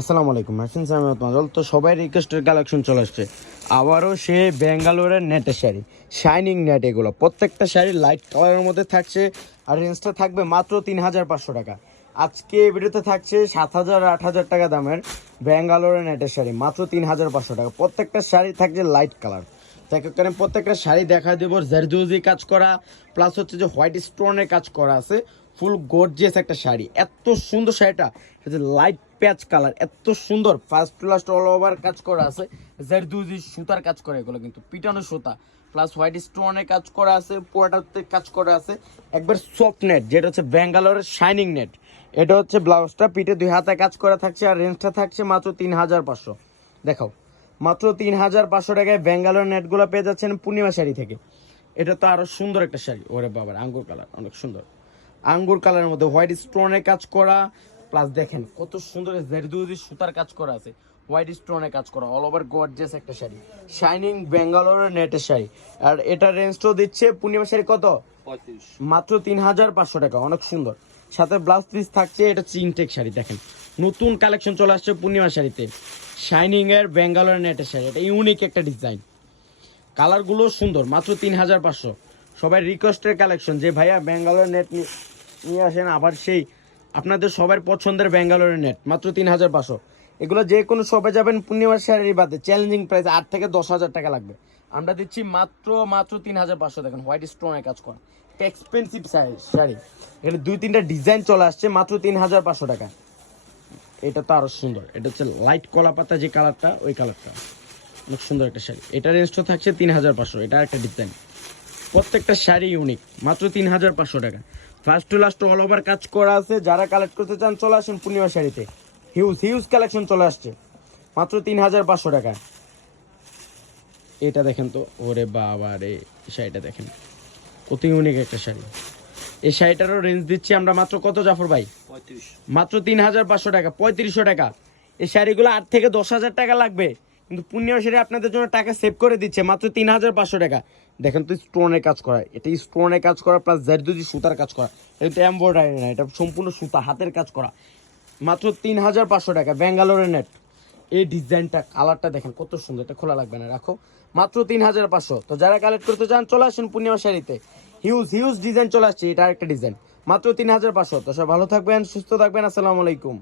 আসসালামু আলাইকুম হাসিন সামিয়াত মাজল তো সবাই রিকোয়েস্টের কালেকশন চলে আসছে। আবারও সে ব্যাঙ্গালোরের নেটের শাড়ি শাইনিং নেট এগুলো। প্রত্যেকটা শাড়ি লাইট কালারের মধ্যে থাকছে আর রেঞ্জটা থাকবে মাত্র তিন হাজার পাঁচশো টাকা। আজকে ভিডিওতে থাকছে সাত হাজার, আট হাজার টাকা দামের ব্যাঙ্গালোরের নেটের শাড়ি, মাত্র তিন হাজার পাঁচশো টাকা। প্রত্যেকটা শাড়ি থাকছে লাইট কালার তাই কারণে প্রত্যেকটা শাড়ি দেখা দেবো জারদুজি কাজ করা প্লাস হচ্ছে যে হোয়াইট স্টোনের কাজ করা আছে। ফুল গর্জিয়াস একটা শাড়ি। এত সুন্দর শাড়িটা লাইট প্যাচ কালার, এত সুন্দর। ফার্স্ট লাস্ট অল ওভার কাজ করা আছে। জারদুজি সুতার কাজ করা, এগুলো কিন্তু পিটানো সুতা। প্লাস হোয়াইট স্টোনের কাজ করা আছে পুরাটাতে কাজ করা আছে। একবার সফট নেট যেটা হচ্ছে ব্যাঙ্গালোরের শাইনিং নেট এটা হচ্ছে ব্লাউজটা পিঠে দুই হাতে কাজ করা থাকছে আর রেঞ্জটা থাকছে মাত্র তিন হাজার পাঁচশো। দেখাও, মাত্র তিন হাজার পাঁচশো টাকায় ব্যাঙ্গালোর নেটগুলো পেয়ে যাচ্ছেন পূর্ণিমা শাড়ি থেকে। এটা তো আরও সুন্দর একটা শাড়ি। ওরে বাবার, আঙ্গুর কালার, অনেক সুন্দর। আঙ্গুর কালারের মধ্যে হোয়াইট স্টোনের কাজ করা প্লাস দেখেন কত সুন্দর সুতার কাজ করা আছে। হোয়াইট স্টোনের কাজ করা অল ওভার গর্জিয়াস একটা শাড়ি। শাইনিং ব্যাঙ্গালোরের নেটের শাড়ি। আর এটার রেঞ্জটাও দিচ্ছে পূর্ণিমা শাড়ি কত? মাত্র তিন হাজার পাঁচশো টাকা অনেক সুন্দর। সাথে ব্লাউজ পিস থাকছে এটা হচ্ছে ইনটেক শাড়ি দেখেন। নতুন কালেকশন চলে আসছে পূর্ণিমা শাড়িতে। শাইনিং এর ব্যাঙ্গালোর নেটের শাড়ি এটা ইউনিক একটা ডিজাইন কালারগুলো সুন্দর মাত্র তিন হাজার পাঁচশো। সবাই রিকোয়েস্টের কালেকশন যে ভাইয়া ব্যাঙ্গালোর নেট নিয়ে আসেন আবার সেই আপনাদের সবার পছন্দের ব্যাঙ্গালোরের নেট মাত্র তিন হাজার পাঁচশো। এগুলো যে কোনো শপে যাবেন, পূর্ণিমার শাড়ি বাদে চ্যালেঞ্জিং প্রাইস আট থেকে দশ হাজার টাকা লাগবে। আমরা দিচ্ছি মাত্র মাত্র তিন হাজার পাঁচশো, দেখেন হোয়াইট স্টোনের কাজ করা। এক্সপেন্সিভ শাড়ি। এখানে দুই তিনটা ডিজাইন চলে আসছে, মাত্র তিন হাজার পাঁচশো টাকা। এটা তো আরও সুন্দর। এটা হচ্ছে লাইট কলা পাতা যে কালারটা, ওই কালারটা। অনেক সুন্দর একটা শাড়ি। এটা রেঞ্জটা থাকছে তিন হাজার পাঁচশো। এটা একটা ডিজাইন প্রত্যেকটা শাড়ি ইউনিক মাত্র তিন হাজার পাঁচশো টাকা। First to last all over কাজ করা আছে। যারা কালেক্ট করতে চান চলে আসেন পূর্ণিমা শাড়িতে। হিউজ হিউজ কালেকশন চলে আসছে। মাত্র তিন হাজার পাঁচশো টাকা। এটা দেখেন তো ওরে বাবা রে শাড়িটা দেখেন। অতি ইউনিক একটা শাড়ি। এই শাড়িটারও রেঞ্জ দিচ্ছি আমরা মাত্র কত জাফর ভাই? পঁয়ত্রিশ। মাত্র তিন হাজার পাঁচশো টাকা পঁয়ত্রিশশো টাকা। এই শাড়িগুলো আট থেকে দশ হাজার টাকা লাগবে। কিন্তু পূর্ণিমা শাড়ি আপনাদের জন্য টাকা সেভ করে দিচ্ছে, মাত্র তিন হাজার পাঁচশো টাকা। দেখেন তো স্টোনের কাজ করা, এটা স্টোনের কাজ করা প্লাস জারদুজি সুতার কাজ করা। এটা এম্ব্রয়ডারি না, এটা সম্পূর্ণ সুতা, হাতের কাজ করা। মাত্র তিন হাজার পাঁচশো টাকা, ব্যাঙ্গালোরের নেট এই ডিজাইনটা কালারটা দেখেন কত সুন্দর, এটা খোলা লাগবে না, রাখো। মাত্র তিন হাজার পাঁচশো, তো যারা কালেক্ট করতে চান, চলে আসুন পূর্ণিমা শাড়িতে। হিউজ হিউজ ডিজাইন চলে আসছে, এটা একটা ডিজাইন মাত্র তিন হাজার পাঁচশো, তো সব ভালো থাকবেন, সুস্থ থাকবেন, আসসালামু আলাইকুম।